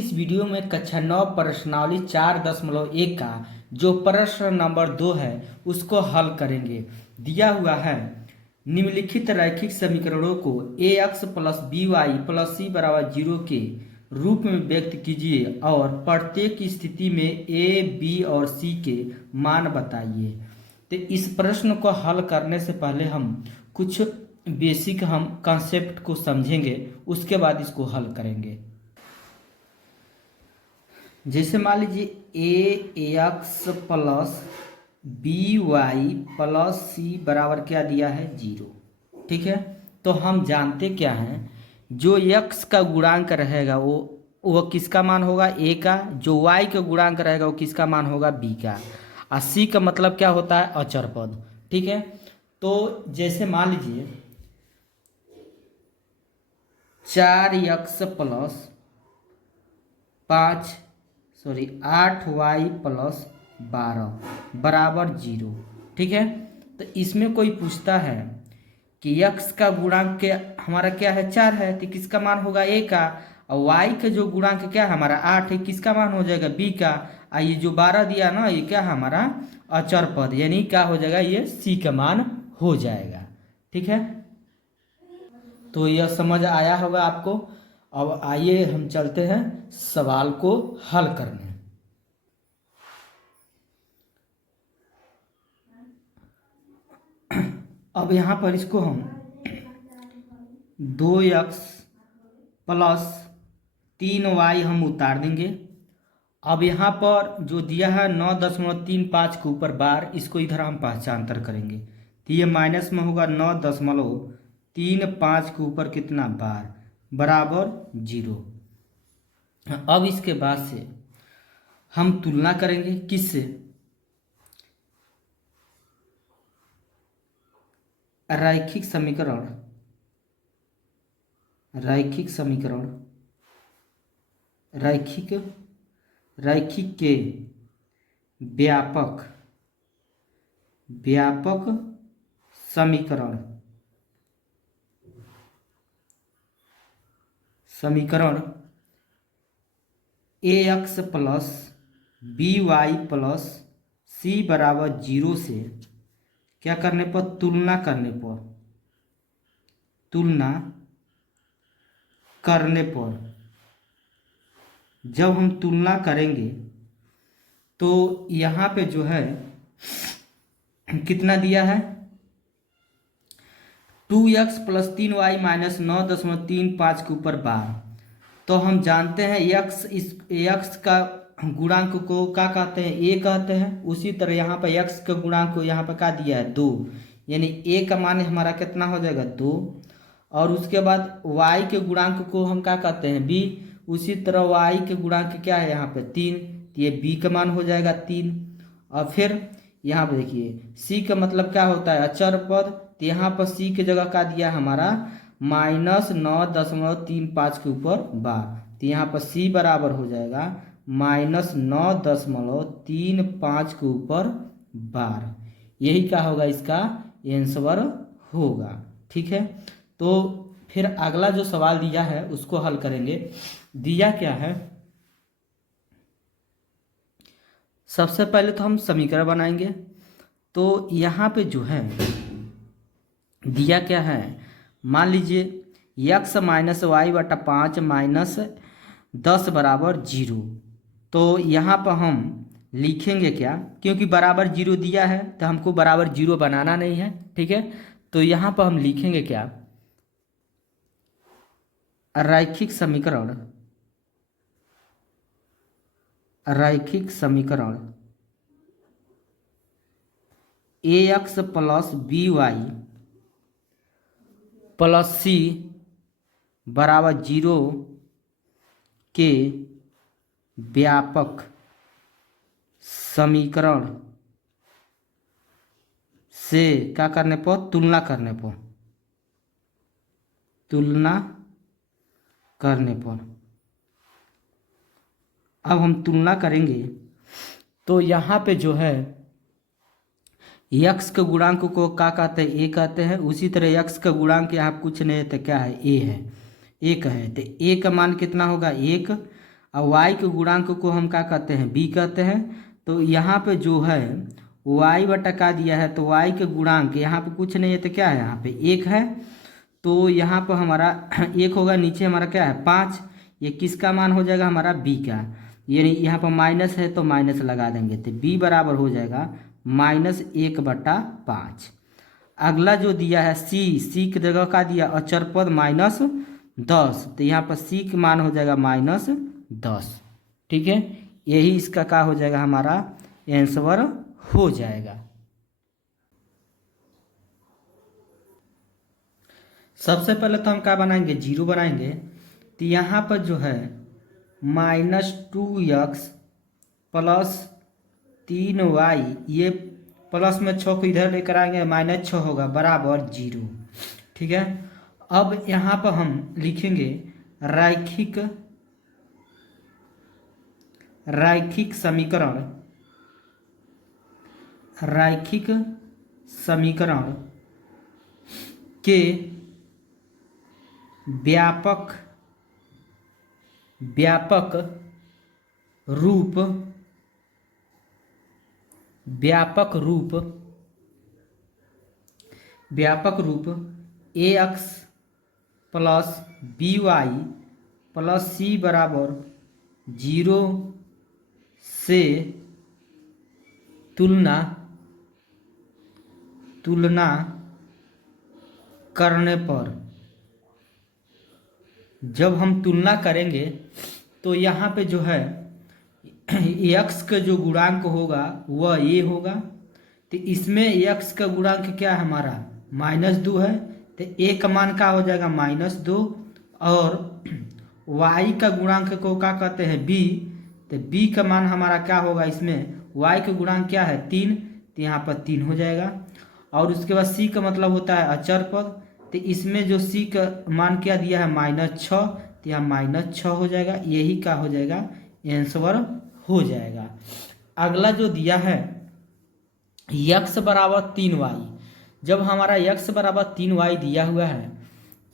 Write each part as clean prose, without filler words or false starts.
इस वीडियो में कक्षा 9 प्रश्नावली 4.1 का जो प्रश्न नंबर 2 है उसको हल करेंगे। दिया हुआ है निम्नलिखित रैखिक समीकरणों को ax plus B Y plus C बराबर 0 के रूप में व्यक्त कीजिए और प्रत्येक स्थिति में a, b और c के मान बताइए। तो इस प्रश्न को हल करने से पहले हम कुछ बेसिक कॉन्सेप्ट को समझेंगे, उसके बाद इसको हल करेंगे। जैसे मान लीजिए A X plus B Y plus C बराबर क्या दिया है 0। ठीक है, तो हम जानते क्या हैं, जो x का गुणांक रहेगा वो किसका मान होगा a का, जो y का गुणांक रहेगा वो किसका मान होगा b का, और c का मतलब क्या होता है अचर पद। ठीक है, तो जैसे मान लीजिए 4x प्लस 8y प्लस 12 बराबर 0। ठीक है, तो इसमें कोई पूछता है कि x का गुणांक के हमारा क्या है 4 है, तो किसका मान होगा a का, और y का जो गुणांक क्या है हमारा 8 है, किसका मान हो जाएगा b का, और ये जो 12 दिया ना ये क्या है हमारा अचर पद, यानी क्या हो जाएगा ये c का मान हो जाएगा। ठीक है, तो यह समझ आया होगा आपको। अब आइए हम चलते हैं सवाल को हल करने। अब यहाँ पर इसको हम 2x प्लस 3y हम उतार देंगे। अब यहाँ पर जो दिया है 9.35 के ऊपर बार, इसको इधर हम पहचानतर करेंगे, तो ये माइनस में होगा 9.35 के ऊपर कितना बार बराबर 0। अब इसके बाद से हम तुलना करेंगे किससे, रैखिक के व्यापक समीकरण ax plus B Y plus C बराबर 0 से क्या करने पर, तुलना करने पर जब हम तुलना करेंगे तो यहाँ पे जो है कितना दिया है 2x प्लस 3y माइनस 9.35 के ऊपर बार। तो हम जानते हैं x का गुणांक को क्या कहते हैं, a कहते हैं। उसी तरह यहाँ पर x का गुणांक को यहाँ पर क्या दिया है 2, यानी a का मान हमारा कितना हो जाएगा 2। और उसके बाद y के गुणांक को हम क्या कहते हैं b, उसी तरह y के गुणांक क्या है यहाँ पे 3, तो ये b का मान हो जाएगा 3। और फिर यहाँ पे देखिए c का मतलब क्या होता है अचर पद, तो यहाँ पर c की जगह क्या दिया हमारा -9.35 के ऊपर बार, तो यहाँ पर c बराबर हो जाएगा -9.35 के ऊपर बार। यही क्या होगा इसका आंसर होगा। ठीक है, तो फिर अगला जो सवाल दिया है उसको हल करेंगे। दिया क्या है, सबसे पहले तो हम समीकरण बनाएंगे। तो यहाँ पे जो है दिया क्या है, मान लीजिए x माइनस वाई बटा 5 माइनस 10 बराबर 0। तो यहाँ पर हम लिखेंगे क्या, क्योंकि बराबर 0 दिया है तो हमको बराबर 0 बनाना नहीं है। ठीक है, तो यहाँ पर हम लिखेंगे क्या, रैखिक समीकरण ax plus B Y plus C बराबर 0 के व्यापक समीकरण से क्या करने पर, तुलना करने पर अब हम तुलना करेंगे तो यहाँ पे जो है x के गुणांक को क्या कहते हैं a कहते हैं। उसी तरह x का गुणांक यहाँ कुछ नहीं है तो क्या है a है, 1 है, तो a का मान कितना होगा 1। और y के गुणांक को हम क्या कहते हैं, b कहते हैं। तो यहाँ पे जो है y बटा का दिया है, तो y के गुणांक यहाँ पे कुछ नहीं है, तो क्या है यहाँ पे 1 है। तो यहाँ पर हमारा 1 होगा, नीचे हमारा क्या है 5, ये किसका मान हो जाएगा हमारा b का, यानी यहाँ पर माइनस है तो माइनस लगा देंगे, तो b बराबर हो जाएगा -1/5। अगला जो दिया है c की जगह का दिया अचर पद -10, तो यहाँ पर c का मान हो जाएगा -10। ठीक है, यही इसका क्या हो जाएगा हमारा आंसर हो जाएगा। सबसे पहले तो हम क्या बनाएंगे, 0 बनाएंगे। तो यहाँ पर जो है -2x प्लस 3y, ये प्लस में 6 को इधर लेकर आएंगे, -6 होगा बराबर 0। ठीक है, अब यहाँ पर हम लिखेंगे रैखिक समीकरण के व्यापक रूप ax plus by plus c बराबर 0 से तुलना करने पर, जब हम तुलना करेंगे तो यहाँ पे जो है x का जो गुणांक होगा वह a होगा। तो इसमें x का गुणांक क्या है हमारा -2 है, तो a का मान क्या हो जाएगा -2, और y का गुणांक को क्या कहते हैं b, तो b का मान हमारा क्या होगा, इसमें y का गुणांक क्या है 3, तो यहाँ पर 3 हो जाएगा। और उसके बाद c का मतलब होता है अचर पद, तो इसमें जो c का मान क्या दिया है -6, तो यहाँ -6 हो जाएगा, यही क्या हो जाएगा आंसर हो जाएगा। अगला जो दिया है x बराबर 3y, जब हमारा x बराबर 3y दिया हुआ है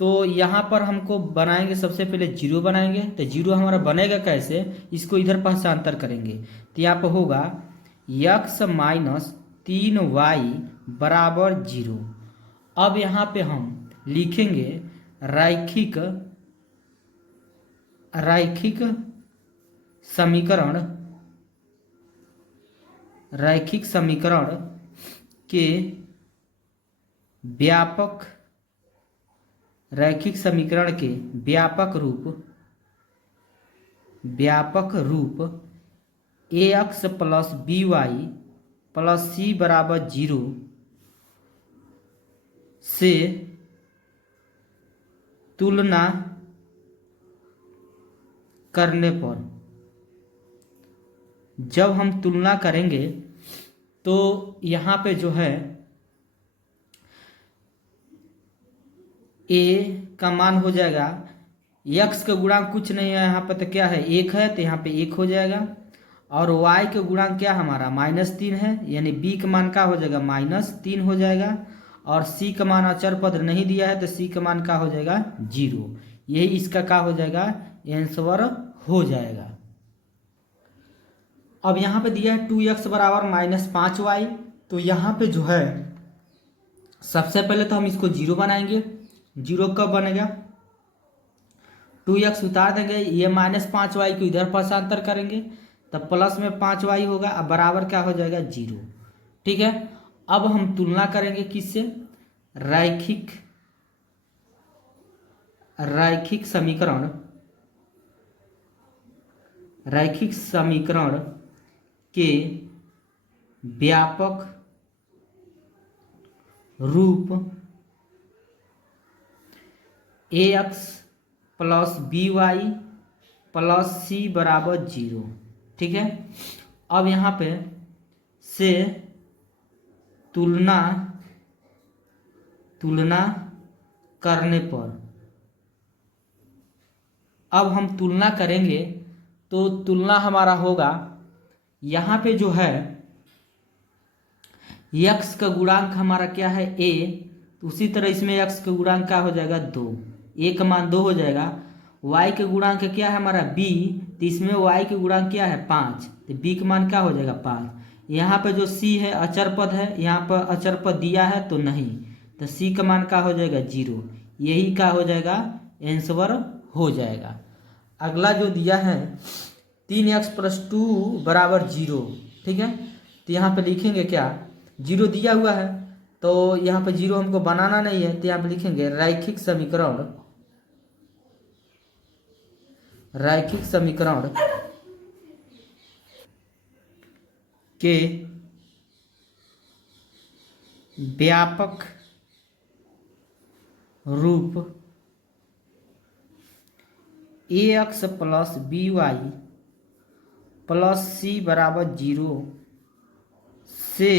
तो यहाँ पर हमको बनाएंगे, सबसे पहले 0 बनाएंगे। तो 0 हमारा बनेगा कैसे, इसको इधर पहचानतर करेंगे, तो यहाँ पर होगा x माइनस 3y बराबर 0। अब यहाँ पे हम लिखेंगे रैखिक समीकरण के व्यापक रूप ax plus by plus c बराबर 0 से तुलना करने पर, जब हम तुलना करेंगे तो यहाँ पे जो है a का मान हो जाएगा, x का गुणांक कुछ नहीं है यहाँ पे, तो क्या है 1 है, तो यहाँ पे 1 हो जाएगा। और y का गुणांक क्या हमारा -3 है, यानी b का मान क्या हो जाएगा -3 हो जाएगा। और c का मान अचर पद नहीं दिया है, तो c का मान क्या हो जाएगा 0, यही इसका क्या हो जाएगा आंसर हो जाएगा। अब यहाँ पे दिया है 2x बराबर -5y, तो यहाँ पे जो है सबसे पहले तो हम इसको 0 बनाएंगे। 0 कब बनेगा, 2x उतार देंगे, ये -5y को इधर पक्षांतर करेंगे, तब प्लस में 5y होगा, अब बराबर क्या हो जाएगा 0। ठीक है, अब हम तुलना करेंगे किससे, रैखिक समीकरण के व्यापक रूप ax plus by plus c बराबर 0। ठीक है, अब यहाँ पे से तुलना करने पर, अब हम तुलना करेंगे तो तुलना हमारा होगा, यहाँ पे जो है x का गुणांक हमारा क्या है a, तो उसी तरह इसमें x का गुणांक क्या हो जाएगा 2, a का मान 2 हो जाएगा। y के गुणांक क्या है हमारा b, तो इसमें y के गुणांक क्या है 5, तो b का मान क्या हो जाएगा 5। यहाँ पे जो c है अचर पद है, यहाँ पर अचर पद दिया है तो नहीं, तो c का मान क्या हो जाएगा 0। यही क्या हो जाएगा आंसर हो जाएगा। अगला जो दिया है 3x + 2 = 0, ठीक है। तो यहाँ पे लिखेंगे क्या, 0 दिया हुआ है तो यहाँ पे 0 हमको बनाना नहीं है, तो यहाँ पे लिखेंगे रैखिक समीकरण के व्यापक रूप ax + by + c = 0 से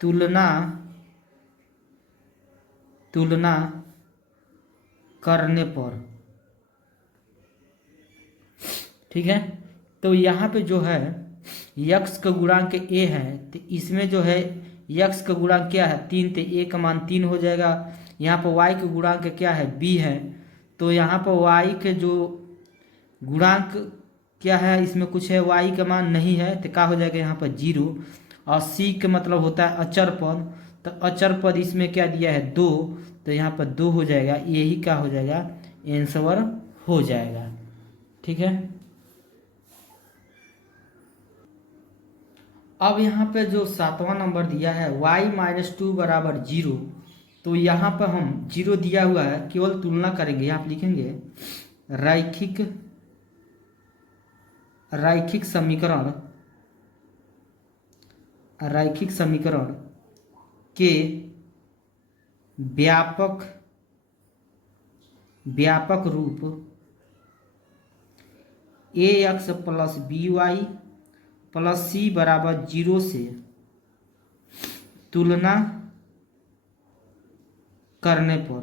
तुलना करने पर, ठीक है। तो यहाँ पे जो है x का गुणांक a है, तो इसमें जो है x का गुणांक क्या है 3, तो a का मान 3 हो जाएगा। यहाँ पर y का गुणांक क्या है b है, तो यहाँ पर y के जो गुणांक क्या है इसमें कुछ है, y का मान नहीं है, तो क्या हो जाएगा यहाँ पर 0। और c का मतलब होता है अचर पद, तो अचर पद इसमें क्या दिया है 2, तो यहाँ पर 2 हो जाएगा। यही क्या हो जाएगा आंसर हो जाएगा, ठीक है। अब यहाँ पे जो 7वां नंबर दिया है y - 2 = 0, तो यहाँ पर हम 0 दिया हुआ है, केवल तुलना करेंगे। यहाँ पे लिखेंगे रैखिक समीकरण के व्यापक रूप ax + by + c = 0 से तुलना करने पर।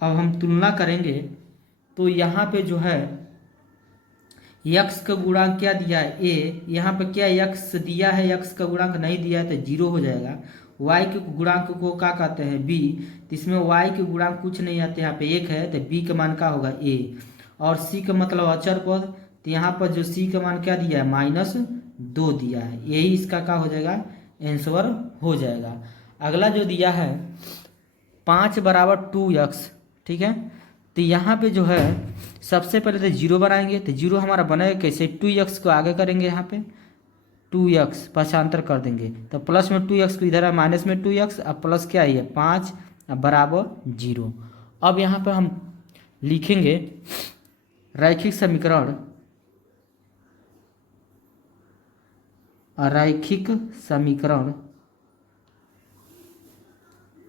अब हम तुलना करेंगे तो यहाँ पे जो है x का गुणांक क्या दिया है a, यहाँ पे क्या x दिया है, x का गुणांक नहीं दिया है तो 0 हो जाएगा। y के गुणांक को क्या कहते हैं b, तो इसमें y के गुणांक कुछ नहीं आते, यहाँ पे 1 है, तो b का मान क्या होगा a। और c का मतलब अचर पद, तो यहाँ पर जो c का मान क्या दिया है -2 दिया है। यही इसका क्या हो जाएगा आंसर हो जाएगा। अगला जो दिया है 5 = 2x, ठीक है। तो यहाँ पे जो है सबसे पहले तो 0 बनाएंगे, तो 0 हमारा बनेगा कैसे, 2x को आगे करेंगे, यहाँ पे 2x पक्षांतर कर देंगे, तो प्लस में 2x को इधर है, माइनस में 2x, अब प्लस क्या है 5 = 0। अब यहाँ पर हम लिखेंगे रैखिक समीकरण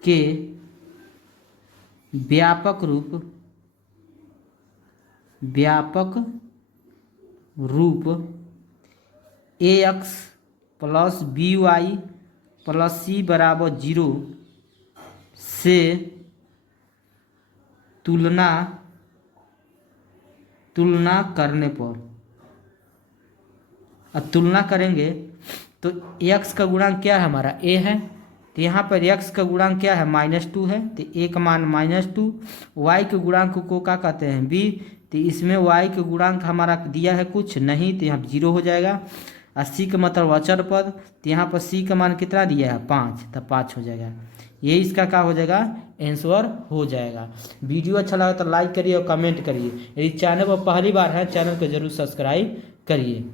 के व्यापक रूप ax + by + c = 0 से तुलना करने पर। अब तुलना करेंगे तो x का गुणांक क्या है हमारा a है, तो यहाँ पर x का गुणांक क्या है -2 है, तो a का मान -2। y के गुणांक को क्या कहते हैं b, तो इसमें y के गुणांक हमारा दिया है कुछ नहीं, तो यहाँ 0 हो जाएगा। और c का मतलब अचर पद, तो यहाँ पर c का मान कितना दिया है 5, तो 5 हो जाएगा। यही इसका क्या हो जाएगा आंसर हो जाएगा। वीडियो अच्छा लगा तो लाइक करिए और कमेंट करिए। यदि चैनल पर पहली बार है चैनल को जरूर सब्सक्राइब करिए।